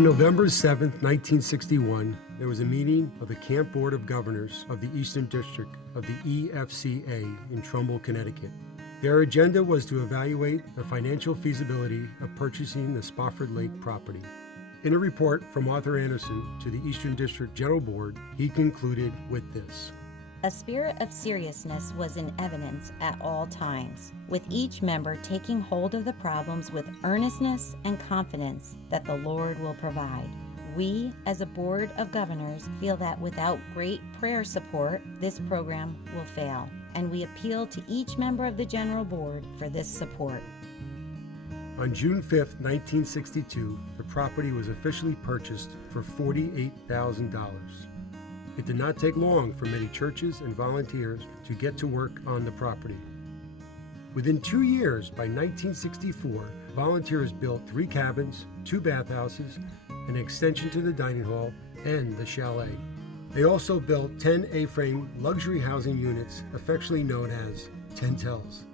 On November 7, 1961, there was a meeting of the Camp Board of Governors of the Eastern District of the EFCA in Trumbull, Connecticut. Their agenda was to evaluate the financial feasibility of purchasing the Spofford Lake property. In a report from Arthur Anderson to the Eastern District General Board, he concluded with this. A spirit of seriousness was in evidence at all times, with each member taking hold of the problems with earnestness and confidence that the Lord will provide. We, as a Board of Governors, feel that without great prayer support, this program will fail, and we appeal to each member of the General Board for this support. On June 5, 1962, the property was officially purchased for $48,000. It did not take long for many churches and volunteers to get to work on the property. Within 2 years, by 1964, volunteers built 3 cabins, 2 bathhouses, an extension to the dining hall, and the chalet. They also built 10 A-frame luxury housing units, affectionately known as tentels.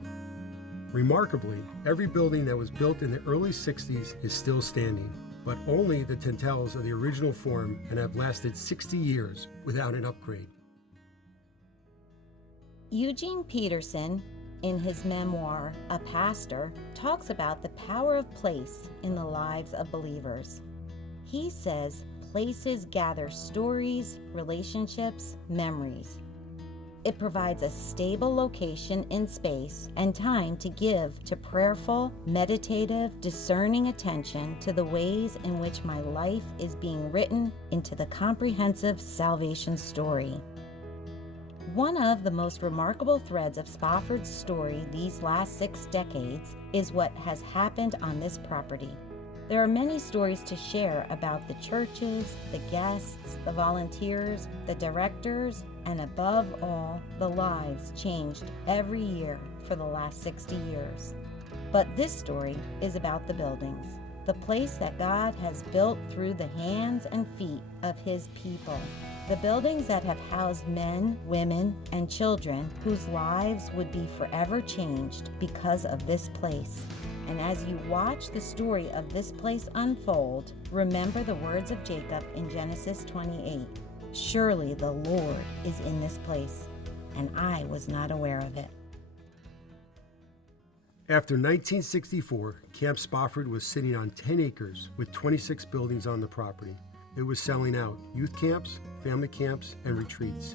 Remarkably, every building that was built in the early 60s is still standing, but only the tentels are the original form and have lasted 60 years without an upgrade. Eugene Peterson, in his memoir, A Pastor, talks about the power of place in the lives of believers. He says places gather stories, relationships, memories. It provides a stable location in space and time to give to prayerful, meditative, discerning attention to the ways in which my life is being written into the comprehensive salvation story. One of the most remarkable threads of Spofford's story these last 6 decades is what has happened on this property. There are many stories to share about the churches, the guests, the volunteers, the directors, and above all, the lives changed every year for the last 60 years. But this story is about the buildings, the place that God has built through the hands and feet of His people. The buildings that have housed men, women, and children whose lives would be forever changed because of this place. And as you watch the story of this place unfold, remember the words of Jacob in Genesis 28. Surely the Lord is in this place, and I was not aware of it. After 1964, Camp Spofford was sitting on 10 acres with 26 buildings on the property. It was selling out youth camps, family camps, and retreats.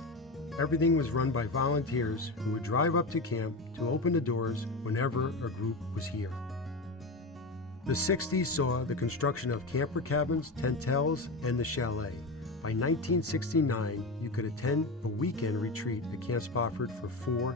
Everything was run by volunteers who would drive up to camp to open the doors whenever a group was here. The 60s saw the construction of camper cabins, tentels, and the chalet. By 1969, you could attend a weekend retreat at Camp Spofford for $4.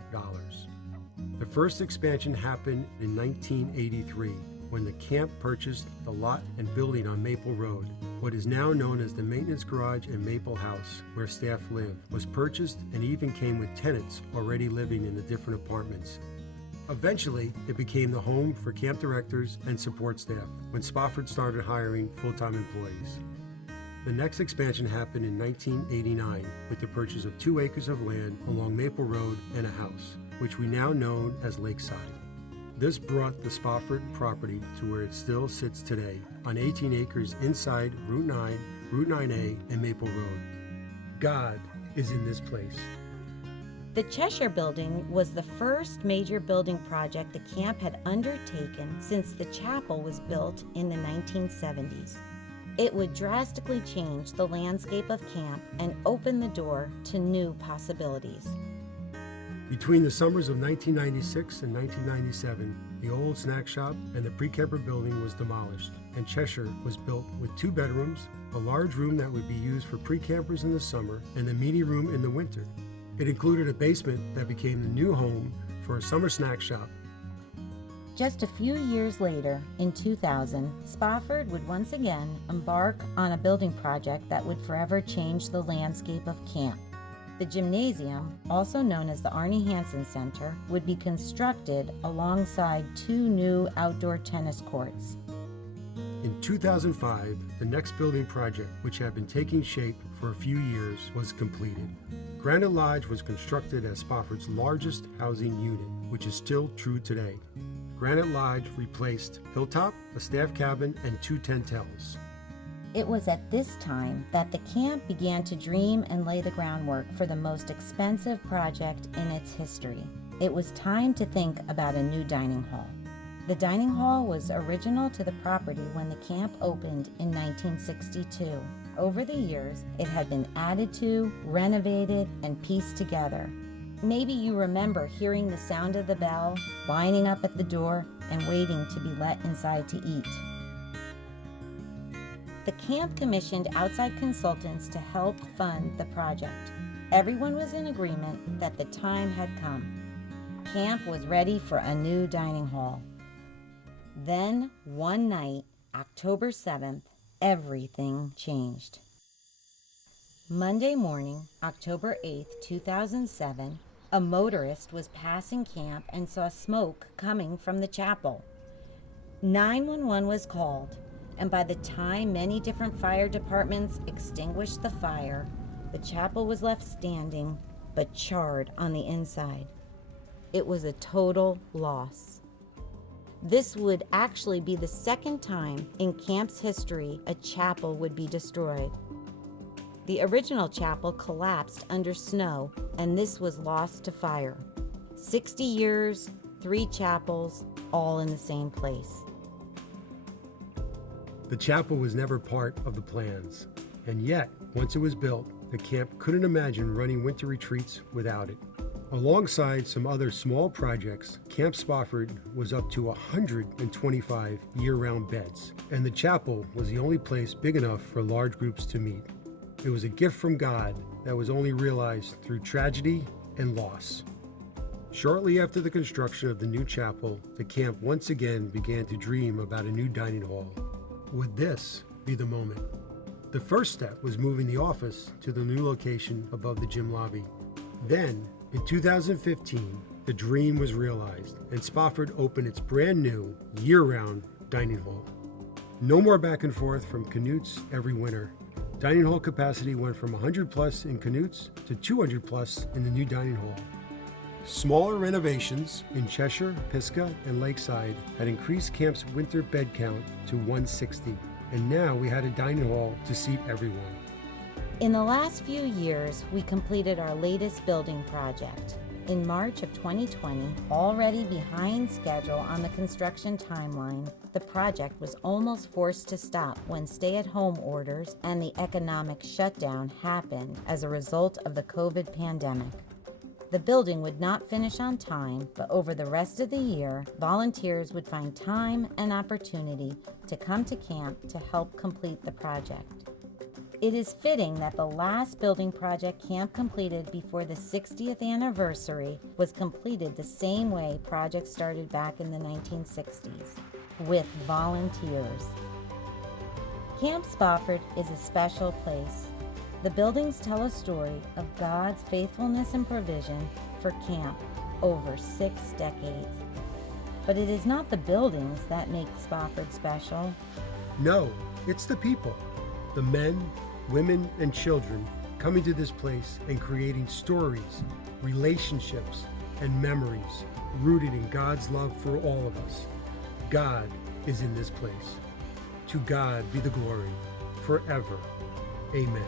The first expansion happened in 1983, when the camp purchased the lot and building on Maple Road. What is now known as the Maintenance Garage and Maple House, where staff live, was purchased and even came with tenants already living in the different apartments. Eventually, it became the home for camp directors and support staff when Spofford started hiring full-time employees. The next expansion happened in 1989 with the purchase of 2 acres of land along Maple Road and a house, which we now know as Lakeside. This brought the Spofford property to where it still sits today, on 18 acres inside Route 9, Route 9A, and Maple Road. God is in this place. The Cheshire Building was the first major building project the camp had undertaken since the chapel was built in the 1970s. It would drastically change the landscape of camp and open the door to new possibilities. Between the summers of 1996 and 1997, the old snack shop and the pre-camper building was demolished, and Cheshire was built with 2 bedrooms, a large room that would be used for pre-campers in the summer, and a meeting room in the winter. It included a basement that became the new home for a summer snack shop. Just a few years later, in 2000, Spofford would once again embark on a building project that would forever change the landscape of camp. The gymnasium, also known as the Arnie Hansen Center, would be constructed alongside 2 new outdoor tennis courts. In 2005, the next building project, which had been taking shape for a few years, was completed. Granite Lodge was constructed as Spofford's largest housing unit, which is still true today. Granite Lodge replaced Hilltop, a staff cabin, and 2 tentels. It was at this time that the camp began to dream and lay the groundwork for the most expensive project in its history. It was time to think about a new dining hall. The dining hall was original to the property when the camp opened in 1962. Over the years, it had been added to, renovated, and pieced together. Maybe you remember hearing the sound of the bell, lining up at the door, and waiting to be let inside to eat. The camp commissioned outside consultants to help fund the project. Everyone was in agreement that the time had come. Camp was ready for a new dining hall. Then, one night, October 7th, everything changed. Monday morning, October 8th, 2007, a motorist was passing camp and saw smoke coming from the chapel. 911 was called, and by the time many different fire departments extinguished the fire, the chapel was left standing, but charred on the inside. It was a total loss. This would actually be the second time in camp's history a chapel would be destroyed. The original chapel collapsed under snow, and this was lost to fire. 60 years, 3 chapels, all in the same place. The chapel was never part of the plans, and yet, once it was built, the camp couldn't imagine running winter retreats without it. Alongside some other small projects, Camp Spofford was up to 125 year-round beds, and the chapel was the only place big enough for large groups to meet. It was a gift from God that was only realized through tragedy and loss. Shortly after the construction of the new chapel, the camp once again began to dream about a new dining hall. Would this be the moment? The first step was moving the office to the new location above the gym lobby. Then, in 2015, the dream was realized, and Spofford opened its brand new, year-round dining hall. No more back and forth from Canute's every winter. Dining hall capacity went from 100 plus in Canute's to 200 plus in the new dining hall. Smaller renovations in Cheshire, Pisgah, and Lakeside had increased camp's winter bed count to 160, and now we had a dining hall to seat everyone. In the last few years, we completed our latest building project. In March of 2020, already behind schedule on the construction timeline, the project was almost forced to stop when stay-at-home orders and the economic shutdown happened as a result of the COVID pandemic. The building would not finish on time, but over the rest of the year, volunteers would find time and opportunity to come to camp to help complete the project. It is fitting that the last building project camp completed before the 60th anniversary was completed the same way projects started back in the 1960s, with volunteers. Camp Spofford is a special place. The buildings tell a story of God's faithfulness and provision for camp over 6 decades. But it is not the buildings that make Spofford special. No, it's the people, the men, women, and children coming to this place and creating stories, relationships, and memories rooted in God's love for all of us. God is in this place. To God be the glory forever. Amen.